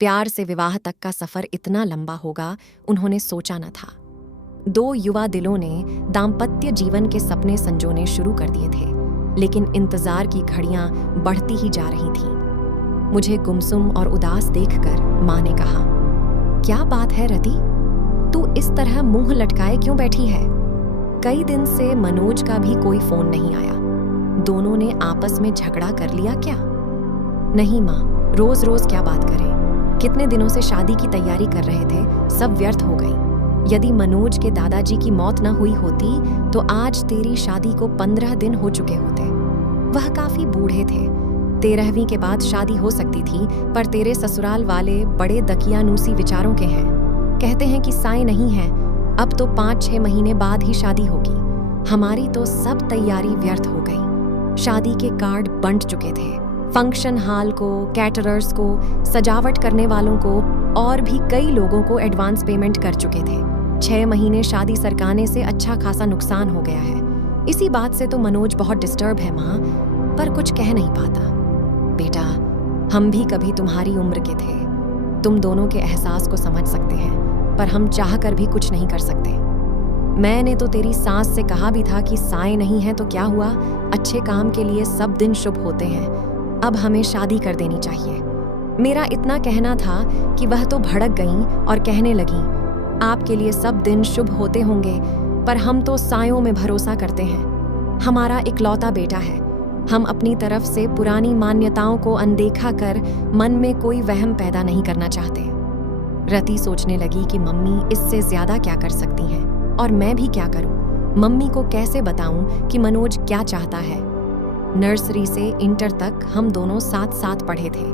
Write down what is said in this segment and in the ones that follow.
प्यार से विवाह तक का सफर इतना लंबा होगा, उन्होंने सोचा न था। 2 युवा दिलों ने दाम्पत्य जीवन के सपने संजोने शुरू कर दिए थे, लेकिन इंतजार की घड़ियां बढ़ती ही जा रही थीं। मुझे गुमसुम और उदास देखकर माँ ने कहा, क्या बात है रति, तू इस तरह मुंह लटकाए क्यों बैठी है? कई दिन से मनोज का भी कोई फोन नहीं आया। दोनों ने आपस में झगड़ा कर लिया क्या? नहीं माँ, रोज रोज क्या बात करें। कितने दिनों से शादी की तैयारी कर रहे थे, सब व्यर्थ हो गई। यदि मनोज के दादाजी की मौत न हुई होती तो आज तेरी शादी को 15 दिन हो चुके होते। वह काफी बूढ़े थे। 13वीं के बाद शादी हो सकती थी, पर तेरे ससुराल वाले बड़े दकियानूसी विचारों के हैं। कहते हैं कि साए नहीं है, अब तो 5-6 महीने बाद ही शादी होगी। हमारी तो सब तैयारी व्यर्थ हो गई। शादी के कार्ड बंट चुके थे, फंक्शन हॉल को, कैटरर्स को, सजावट करने वालों को और भी कई लोगों को एडवांस पेमेंट कर चुके थे। 6 महीने शादी सरकाने से अच्छा खासा नुकसान हो गया है। इसी बात से तो मनोज बहुत डिस्टर्ब है माँ, पर कुछ कह नहीं पाता। बेटा, हम भी कभी तुम्हारी उम्र के थे। तुम दोनों के एहसास को समझ सकते हैं, पर हम चाह कर भी कुछ नहीं कर सकते। मैंने तो तेरी सास से कहा भी था कि साए नहीं है तो क्या हुआ, अच्छे काम के लिए सब दिन शुभ होते हैं। अब हमें शादी कर देनी चाहिए। मेरा इतना कहना था कि वह तो भड़क गईं और कहने लगीं, आपके लिए सब दिन शुभ होते होंगे, पर हम तो सायों में भरोसा करते हैं। हमारा इकलौता बेटा है। हम अपनी तरफ से पुरानी मान्यताओं को अनदेखा कर मन में कोई वहम पैदा नहीं करना चाहते। रति सोचने लगी कि मम्मी इससे ज्यादा क्या कर सकती हैं, और मैं भी क्या करूं। मम्मी को कैसे बताऊं कि मनोज क्या चाहता है। नर्सरी से इंटर तक हम दोनों साथ साथ पढ़े थे,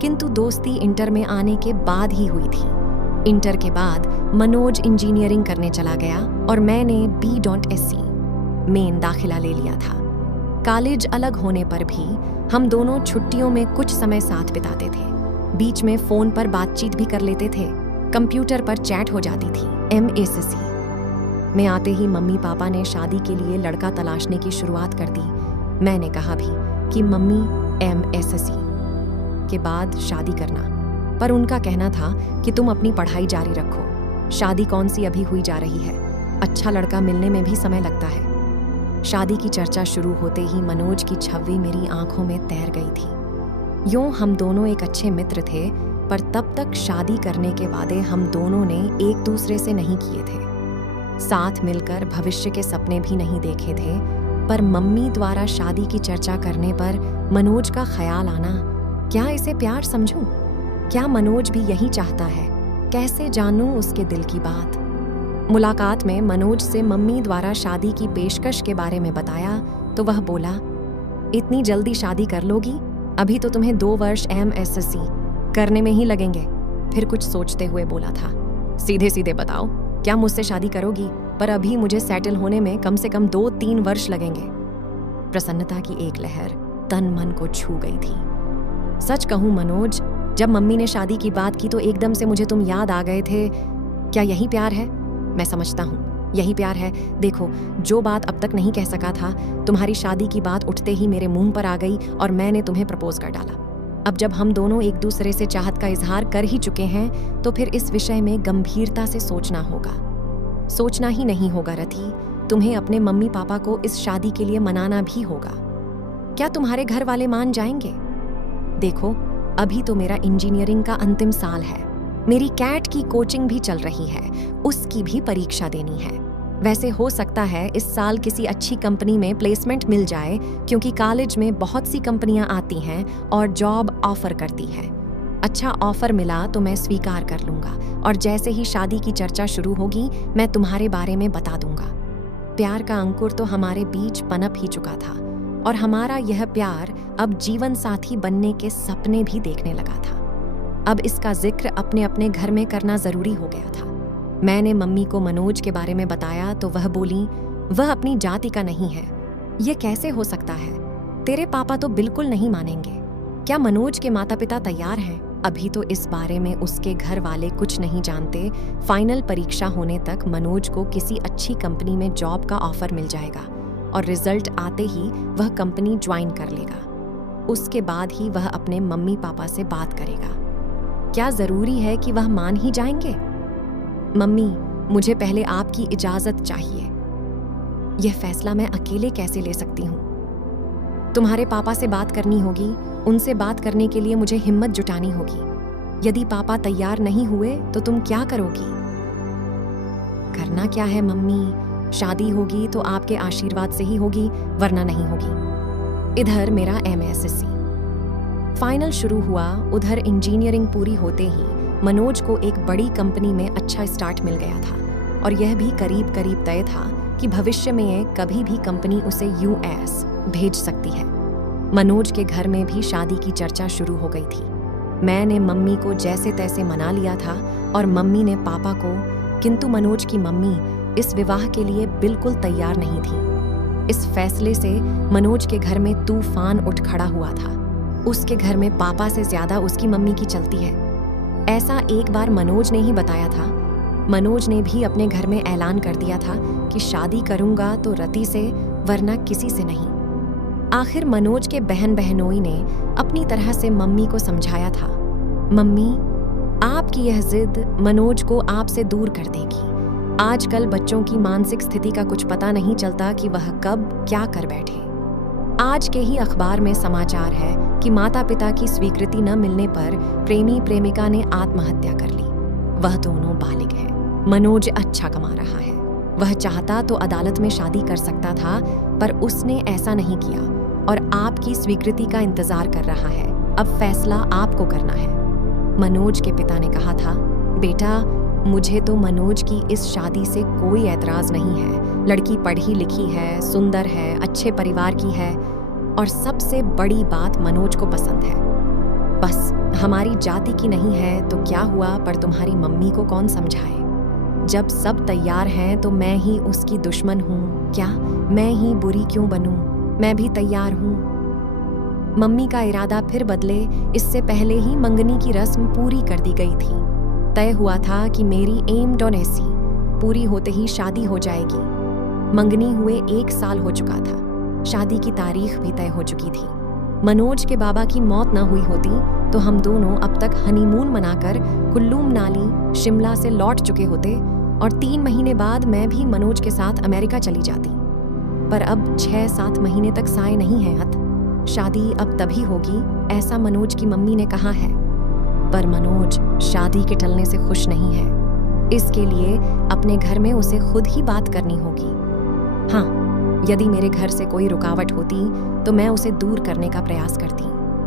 किंतु दोस्ती इंटर में आने के बाद ही हुई थी। इंटर के बाद मनोज इंजीनियरिंग करने चला गया और मैंने B.SC मेन दाखिला ले लिया था। कॉलेज अलग होने पर भी हम दोनों छुट्टियों में कुछ समय साथ बिताते थे। बीच में फोन पर बातचीत भी कर लेते थे, कंप्यूटर पर चैट हो जाती थी। MSc में आते ही मम्मी पापा ने शादी के लिए लड़का तलाशने की शुरुआत कर दी। मैंने कहा भी कि मम्मी MSc के बाद शादी करना, पर उनका कहना था कि तुम अपनी पढ़ाई जारी रखो। शादी कौन सी अभी हुई जा रही है, अच्छा लड़का मिलने में भी समय लगता है। शादी की चर्चा शुरू होते ही मनोज की छवि मेरी आंखों में तैर गई थी। यूं हम दोनों एक अच्छे मित्र थे, पर तब तक शादी करने के वादे हम दोनों ने एक दूसरे से नहीं किए थे। साथ मिलकर भविष्य के सपने भी नहीं देखे थे, पर मम्मी द्वारा शादी की चर्चा करने पर मनोज का ख्याल आना, क्या इसे प्यार समझूं? क्या मनोज भी यही चाहता है? कैसे जानूं उसके दिल की बात? मुलाकात में मनोज से मम्मी द्वारा शादी की पेशकश के बारे में बताया तो वह बोला, इतनी जल्दी शादी कर लोगी? अभी तो तुम्हें 2 वर्ष MSc करने में ही लगेंगे। फिर कुछ सोचते हुए बोला था, सीधे सीधे बताओ, क्या मुझसे शादी करोगी? पर अभी मुझे सेटल होने में कम से कम 2-3 वर्ष लगेंगे। प्रसन्नता की एक लहर तन मन को छू गई थी। सच कहूं मनोज, जब मम्मी ने शादी की बात की तो एकदम से मुझे तुम याद आ गए थे। क्या यही प्यार है? मैं समझता हूँ यही प्यार है। देखो, जो बात अब तक नहीं कह सका था, तुम्हारी शादी की बात उठते ही मेरे मुंह पर आ गई और मैंने तुम्हें प्रपोज कर डाला। अब जब हम दोनों एक दूसरे से चाहत का इजहार कर ही चुके हैं, तो फिर इस विषय में गंभीरता से सोचना होगा। सोचना ही नहीं होगा रति, तुम्हें अपने मम्मी पापा को इस शादी के लिए मनाना भी होगा। क्या तुम्हारे घर वाले मान जाएंगे? देखो, अभी तो मेरा इंजीनियरिंग का अंतिम साल है। मेरी कैट की कोचिंग भी चल रही है, उसकी भी परीक्षा देनी है। वैसे हो सकता है इस साल किसी अच्छी कंपनी में प्लेसमेंट मिल जाए, क्योंकि कॉलेज में बहुत सी कंपनियां आती हैं और जॉब ऑफर करती हैं। अच्छा ऑफर मिला तो मैं स्वीकार कर लूंगा, और जैसे ही शादी की चर्चा शुरू होगी मैं तुम्हारे बारे में बता दूंगा। प्यार का अंकुर तो हमारे बीच पनप ही चुका था, और हमारा यह प्यार अब जीवन साथी बनने के सपने भी देखने लगा था। अब इसका जिक्र अपने अपने घर में करना जरूरी हो गया था। मैंने मम्मी को मनोज के बारे में बताया तो वह बोली, वह अपनी जाति का नहीं है। यह कैसे हो सकता है? तेरे पापा तो बिल्कुल नहीं मानेंगे। क्या मनोज के माता पिता तैयार हैं? अभी तो इस बारे में उसके घर वाले कुछ नहीं जानते। फाइनल परीक्षा होने तक मनोज को किसी अच्छी कंपनी में जॉब का ऑफर मिल जाएगा, और रिजल्ट आते ही वह कंपनी ज्वाइन कर लेगा। उसके बाद ही वह अपने मम्मी पापा से बात करेगा। क्या जरूरी है कि वह मान ही जाएंगे? मम्मी, मुझे पहले आपकी इजाजत चाहिए। यह फैसला मैं अकेले कैसे ले सकती हूँ? तुम्हारे पापा से बात करनी होगी। उनसे बात करने के लिए मुझे हिम्मत जुटानी होगी। यदि पापा तैयार नहीं हुए तो तुम क्या करोगी? करना क्या है मम्मी? शादी होगी तो आपके आशीर्वाद से ही होगी, वरना नहीं होगी। इधर मेरा MSc फाइनल शुरू हुआ। उधर इंजीनियरिंग पूरी होते ही मनोज को एक बड़ी कंपनी में अच्छा स्टार्ट मिल गया था और यह भी करीब करीब तय था कि भविष्य में कभी भी कंपनी उसे US भेज सकती है। मनोज के घर में भी शादी की चर्चा शुरू हो गई थी। मैंने मम्मी को जैसे तैसे मना लिया था और मम्मी ने पापा को, किंतु मनोज की मम्मी इस विवाह के लिए बिल्कुल तैयार नहीं थी। इस फैसले से मनोज के घर में तूफान उठ खड़ा हुआ था। उसके घर में पापा से ज्यादा उसकी मम्मी की चलती है। ऐसा एक बार मनोज ने ही बताया था। मनोज ने भी अपने घर में ऐलान कर दिया था कि शादी करूंगा तो रति से, वरना किसी से नहीं। आखिर मनोज के बहन बहनोई ने अपनी तरह से मम्मी को समझाया था। मम्मी, आपकी यह जिद मनोज को आपसे दूर कर देगी। आजकल बच्चों की मानसिक स्थिति का कुछ पता नहीं चलता कि वह कब क्या कर बैठे। आज के ही अखबार में समाचार है कि माता पिता की स्वीकृति न मिलने पर प्रेमी प्रेमिका ने आत्महत्या कर ली। वह दोनों बालिग हैं। मनोज अच्छा कमा रहा है। वह चाहता तो अदालत में शादी कर सकता था, पर उसने ऐसा नहीं किया और आपकी स्वीकृति का इंतजार कर रहा है। अब फैसला आपको करना है। मनोज के पिता ने कहा था, बेटा, मुझे तो मनोज की इस शादी से कोई ऐतराज नहीं है। लड़की पढ़ी लिखी है, सुंदर है, अच्छे परिवार की है और सबसे बड़ी बात मनोज को पसंद है। बस हमारी जाति की नहीं है तो क्या हुआ, पर तुम्हारी मम्मी को कौन समझाए? जब सब तैयार हैं तो मैं ही उसकी दुश्मन हूँ क्या? मैं ही बुरी क्यों बनूं? मैं भी तैयार हूँ। मम्मी का इरादा फिर बदले इससे पहले ही मंगनी की रस्म पूरी कर दी गई थी। तय हुआ था कि मेरी MSc पूरी होते ही शादी हो जाएगी। मंगनी हुए 1 साल हो चुका था। शादी की तारीख भी तय हो चुकी थी। मनोज के बाबा की मौत न हुई होती तो हम दोनों अब तक हनीमून मनाकर कुल्लू मनाली शिमला से लौट चुके होते और 3 महीने बाद मैं भी मनोज के साथ अमेरिका चली जाती। पर अब 6-7 महीने तक साए नहीं है हत। शादी अब तभी होगी, ऐसा मनोज की मम्मी ने कहा है। पर मनोज शादी के टलने से खुश नहीं है। इसके लिए अपने घर में उसे खुद ही बात करनी होगी। हाँ, यदि मेरे घर से कोई रुकावट होती तो मैं उसे दूर करने का प्रयास करती,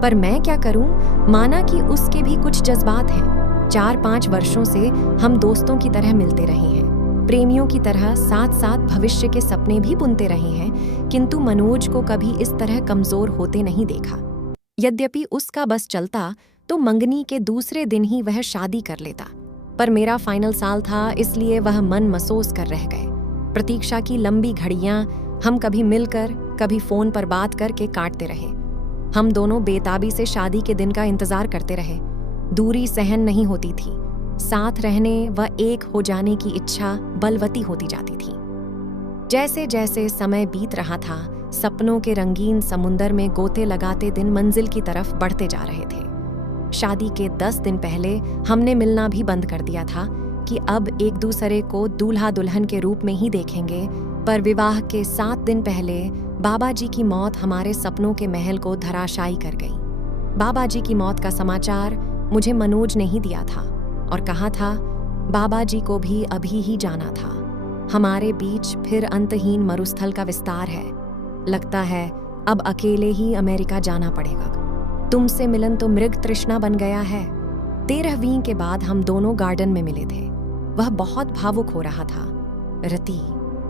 पर मैं क्या करूं? माना कि उसके भी कुछ जज्बात हैं। 4-5 वर्षों से हम दोस्तों की तरह मिलते रहे हैं, प्रेमियों की तरह साथ साथ भविष्य के सपने भी बुनते रहे हैं, किंतु मनोज को कभी इस तरह कमजोर होते नहीं देखा। यद्यपि उसका बस चलता तो मंगनी के दूसरे दिन ही वह शादी कर लेता, पर मेरा फाइनल साल था, इसलिए वह मन मसोस कर रह गए। प्रतीक्षा की लंबी घड़ियां हम कभी मिलकर कभी फोन पर बात करके काटते रहे। हम दोनों बेताबी से शादी के दिन का इंतजार करते रहे। दूरी सहन नहीं होती थी। साथ रहने व एक हो जाने की इच्छा बलवती होती जाती थी। जैसे जैसे समय बीत रहा था, सपनों के रंगीन समुंदर में गोते लगाते दिन मंजिल की तरफ बढ़ते जा रहे थे। शादी के 10 दिन पहले हमने मिलना भी बंद कर दिया था कि अब एक दूसरे को दूल्हा दुल्हन के रूप में ही देखेंगे, पर विवाह के 7 दिन पहले बाबा जी की मौत हमारे सपनों के महल को धराशायी कर गई। बाबा जी की मौत का समाचार मुझे मनोज ने ही दिया था और कहा था बाबा जी को भी अभी ही जाना था। हमारे बीच फिर अंतहीन मरुस्थल का विस्तार है। लगता है अब अकेले ही अमेरिका जाना पड़ेगा। तुमसे मिलन तो मृग तृष्णा बन गया है। 13वीं के बाद हम दोनों गार्डन में मिले थे। वह बहुत भावुक हो रहा था। रति,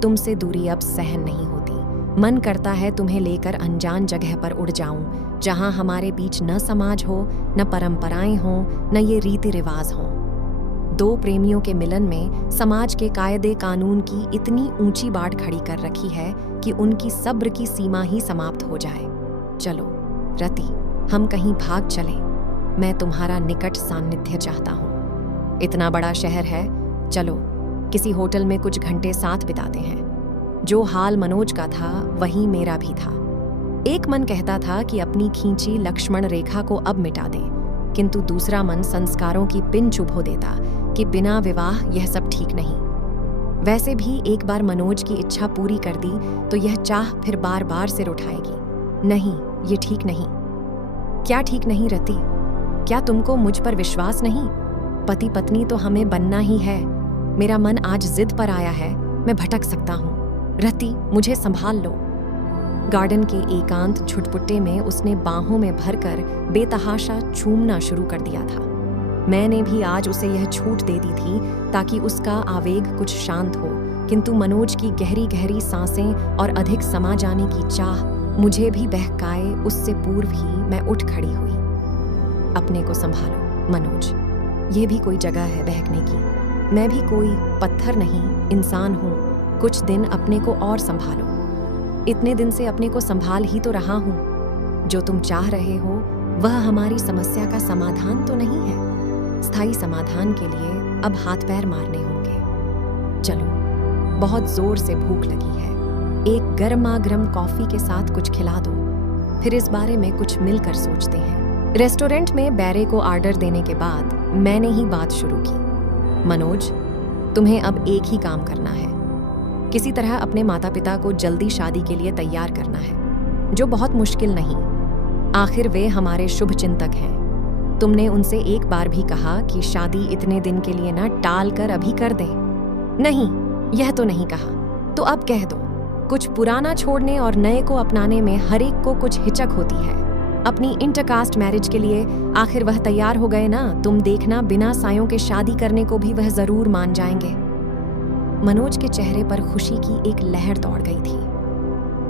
तुमसे दूरी अब सहन नहीं होती। मन करता है तुम्हें लेकर अनजान जगह पर उड़ जाऊं, जहां हमारे बीच न समाज हो, न परंपराएं हो, न ये रीति रिवाज हो। 2 प्रेमियों के मिलन में समाज के कायदे कानून की इतनी ऊंची बाड़ खड़ी कर रखी है कि उनकी सब्र की सीमा ही समाप्त हो जाए। चलो रति, हम कहीं भाग चलें। मैं तुम्हारा निकट सान्निध्य चाहता हूँ। इतना बड़ा शहर है, चलो किसी होटल में कुछ घंटे साथ बिताते हैं। जो हाल मनोज का था वही मेरा भी था। एक मन कहता था कि अपनी खींची लक्ष्मण रेखा को अब मिटा दें, किंतु दूसरा मन संस्कारों की पिन चुभो देता कि बिना विवाह यह सब ठीक नहीं। वैसे भी एक बार मनोज की इच्छा पूरी कर दी तो यह चाह फिर बार बार सिर उठाएगी। नहीं, ये ठीक नहीं। क्या ठीक नहीं रति? क्या तुमको मुझ पर विश्वास नहीं? पति पत्नी तो हमें बनना ही है। मेरा मन आज जिद पर आया है, मैं भटक सकता हूँ। रति, मुझे संभाल लो। गार्डन के एकांत छुटपुट्टे में उसने बाहों में भरकर बेतहाशा चूमना शुरू कर दिया था। मैंने भी आज उसे यह छूट दे दी थी ताकि उसका आवेग कुछ शांत हो, किंतु मनोज की गहरी गहरी सांसें और अधिक समा जाने की चाह मुझे भी बहकाए उससे पूर्व ही मैं उठ खड़ी हुई। अपने को संभालो मनोज, ये भी कोई जगह है बहकने की। मैं भी कोई पत्थर नहीं, इंसान हूँ। कुछ दिन अपने को और संभालो। इतने दिन से अपने को संभाल ही तो रहा हूँ। जो तुम चाह रहे हो वह हमारी समस्या का समाधान तो नहीं है। स्थायी समाधान के लिए अब हाथ पैर मारने होंगे। चलो, बहुत जोर से भूख लगी है। एक गर्मा-गर्म कॉफी के साथ कुछ खिला दो, फिर इस बारे में कुछ मिलकर सोचते हैं। रेस्टोरेंट में बैरे को ऑर्डर देने के बाद मैंने ही बात शुरू की। मनोज, तुम्हें अब एक ही काम करना है। किसी तरह अपने माता पिता को जल्दी शादी के लिए तैयार करना है, जो बहुत मुश्किल नहीं। आखिर वे हमारे शुभ चिंतक हैं। तुमने उनसे एक बार भी कहा कि शादी इतने दिन के लिए ना टाल कर अभी कर दें? नहीं, यह तो नहीं कहा। तो अब कह दो। कुछ पुराना छोड़ने और नए को अपनाने में हर एक को कुछ हिचक होती है। अपनी इंटरकास्ट मैरिज के लिए आखिर वह तैयार हो गए ना। तुम देखना, बिना सायों के शादी करने को भी वह जरूर मान जाएंगे। मनोज के चेहरे पर खुशी की एक लहर दौड़ गई थी।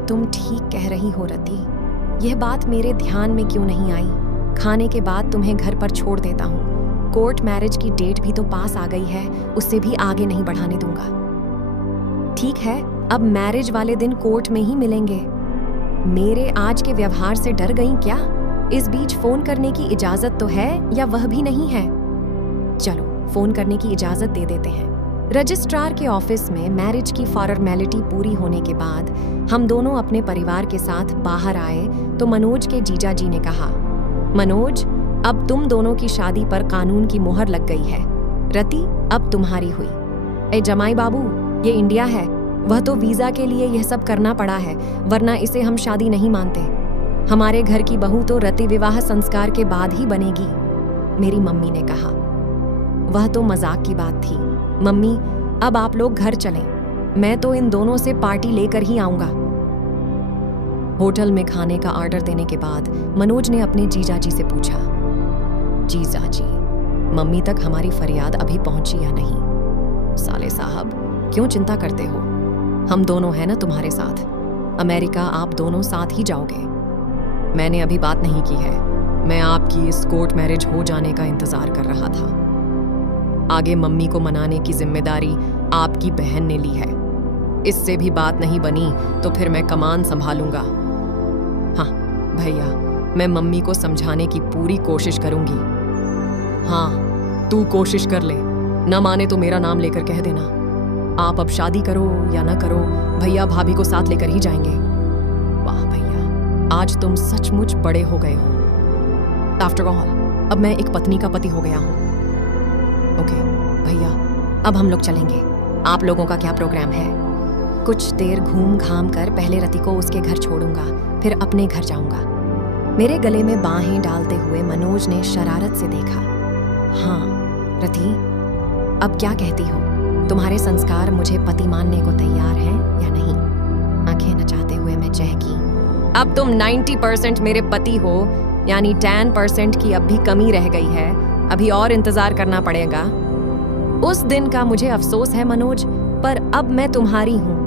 तुम ठीक कह रही हो रति, यह बात मेरे ध्यान में क्यों नहीं आई? खाने के बाद तुम्हें घर पर छोड़ देता हूँ। कोर्ट मैरिज की डेट भी तो पास आ गई है, उससे भी आगे नहीं बढ़ाने दूंगा। ठीक है, अब मैरिज वाले दिन कोर्ट में ही मिलेंगे। मेरे आज के व्यवहार से डर गई क्या? इस बीच फोन करने की इजाजत तो है या वह भी नहीं है? चलो, फोन करने की इजाजत दे देते हैं। रजिस्ट्रार के ऑफिस में मैरिज की फॉर्मेलिटी पूरी होने के बाद हम दोनों अपने परिवार के साथ बाहर आए तो मनोज के जीजा जी ने कहा, मनोज, अब तुम दोनों की शादी पर कानून की मुहर लग गई है। रति अब तुम्हारी हुई। ए जमाई बाबू, ये इंडिया है, वह तो वीजा के लिए यह सब करना पड़ा है, वरना इसे हम शादी नहीं मानते। हमारे घर की बहू तो रति विवाह संस्कार के बाद ही बनेगी, मेरी मम्मी ने कहा। वह तो मजाक की बात थी। मम्मी, अब आप लोग घर चलें, मैं तो इन दोनों से पार्टी लेकर ही आऊंगा। होटल में खाने का ऑर्डर देने के बाद मनोज ने अपने जीजा जी से पूछा, जीजा जी, मम्मी तक हमारी फरियाद अभी पहुंची या नहीं? साले साहब, क्यों चिंता करते हो? हम दोनों हैं ना तुम्हारे साथ। अमेरिका आप दोनों साथ ही जाओगे। मैंने अभी बात नहीं की है, मैं आपकी इस कोर्ट मैरिज हो जाने का इंतजार कर रहा था। आगे मम्मी को मनाने की जिम्मेदारी आपकी बहन ने ली है। इससे भी बात नहीं बनी तो फिर मैं कमान संभालूंगा। हाँ भैया, मैं मम्मी को समझाने की पूरी कोशिश करूंगी। हाँ, तू कोशिश कर ले, न माने तो मेरा नाम लेकर कह देना। आप अब शादी करो या न करो, भैया भाभी को साथ लेकर ही जाएंगे। वाह भैया, आज तुम सचमुच बड़े हो गए हो। आफ्टर ऑल, अब मैं एक पत्नी का पति हो गया हूँ। ओके भैया, अब हम लोग चलेंगे। आप लोगों का क्या प्रोग्राम है? कुछ देर घूम घाम कर पहले रति को उसके घर छोड़ूंगा, फिर अपने घर जाऊंगा। मेरे गले में बाहें डालते हुए मनोज ने शरारत से देखा। हाँ रति, अब क्या कहती हो? तुम्हारे संस्कार मुझे पति मानने को तैयार हैं या नहीं? आंखें नचाते हुए मैं चहकी। अब तुम 90% मेरे पति हो, यानी 10% की अब भी कमी रह गई है। अभी और इंतजार करना पड़ेगा। उस दिन का मुझे अफसोस है मनोज, पर अब मैं तुम्हारी हूँ।